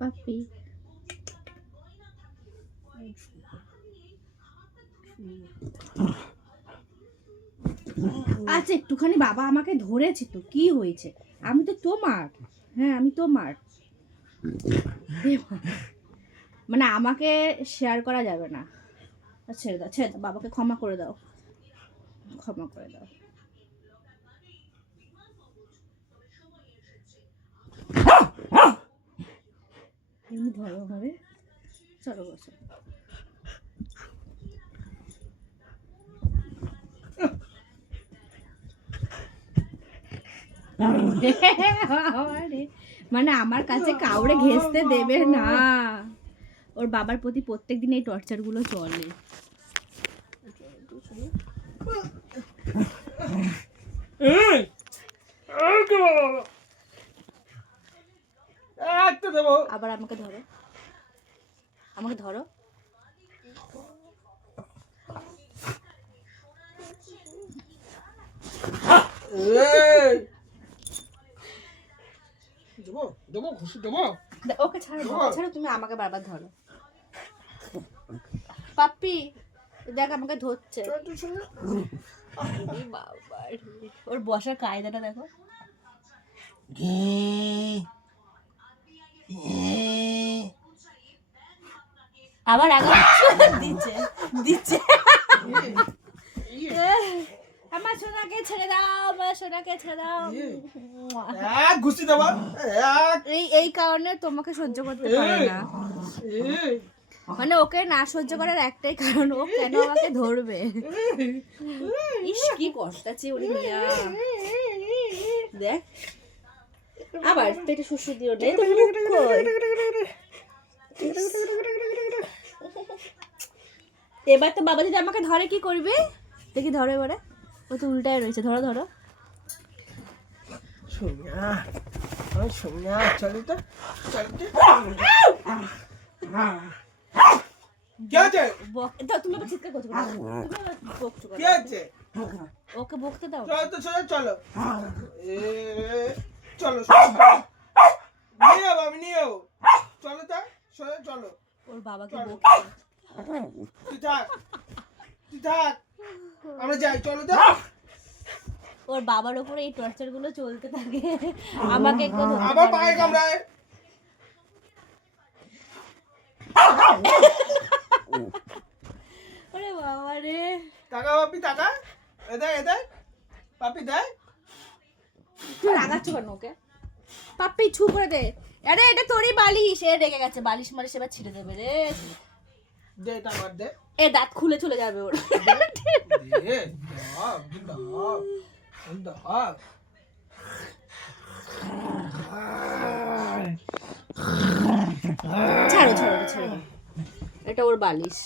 Puppy. আচ্ছা একটুখানি বাবা আমাকে ধরেছে তো, কি হয়েছে? আমি তো তোমার, হ্যাঁ আমি তোমার। মানে আমাকে শেয়ার করা যাবে না। ছেড়ে দাও, ছেড়ে দাও, বাবাকে ক্ষমা করে দাও, ক্ষমা করে দাও। এমনি ধরো আমারে, চলো বসো। মানে আমার কাছে কাউরে ঘেঁষতে দেবে না। ওর বাবার প্রতি প্রত্যেক দিন এই টর্চার গুলো চলে। আবার আমাকে ধরো, আমাকে ধরো। ওকে ছাড়ো, ছাড়ো, তুমি আমাকে বারবার ধরো। পাপ্পি দেখ আমাকে ধরছে। ওর বসার কায়দাটা দেখো। আবার আগে দিচ্ছে দিচ্ছে। আমার সোনাকে ছেড়ে দাও, আমার সোনাকে ছেড়ে দাও। ঘুষি দেবা এই কারণে তোমাকে সহ্য করতে পারে না। মানে ওকে না সহ্য করার একটাই কারণ, ও কেন আমাকে ধরবে। ইস কি কষ্ট আছে ওরে মিয়া। দেখ আবার পেটে শুশু দিও না, তো মুখ কই। এবার তো বাবা যদি আমাকে ধরে কি করবে দেখি, ধরো এবারে। ও তো উল্টায় রয়েছে, ধরো ধরো। সোনিয়া সোনিয়া চলো তো, চলো তো। কি আছে? তুমি আবার চিৎকার করছো কেন? তুমি আবার বকছো কেন? কি আছে? ওকে বকতে দাও। চলো তো, চলো চলো। চলো নিয়ে যাবো, আমি নিয়ে যাবো। চলো তো, চলো চলো। ওর বাবাকে বকছে। তুই থাক, তুই থাক, আমরা যাই, চলো তো। ওর বাবার উপরে এই টর্চার গুলো চলতে থাকে। আমাকে একটু ধরতে আবার পারবে পায়ে না। কামড়ায়। ওরে বাবা রে। টাকা পাপি টাকা, এদাই এদাই পাপি দেয়। তুই রাগাচ্ছ কেন ওকে? পাপ্পি ছু করে দে। আরে এটা তোরই বালিশ। এ রেগে গেছে, বালিশ মারিস এবার ছিঁড়ে দেবে রে। দে এটা আমার দে। এ দাঁত খুলে চলে যাবে ওর। দে দাও দাও দাও। ছাড়ো ছাড়ো ছাড়ো, এটা ওর বালিশ।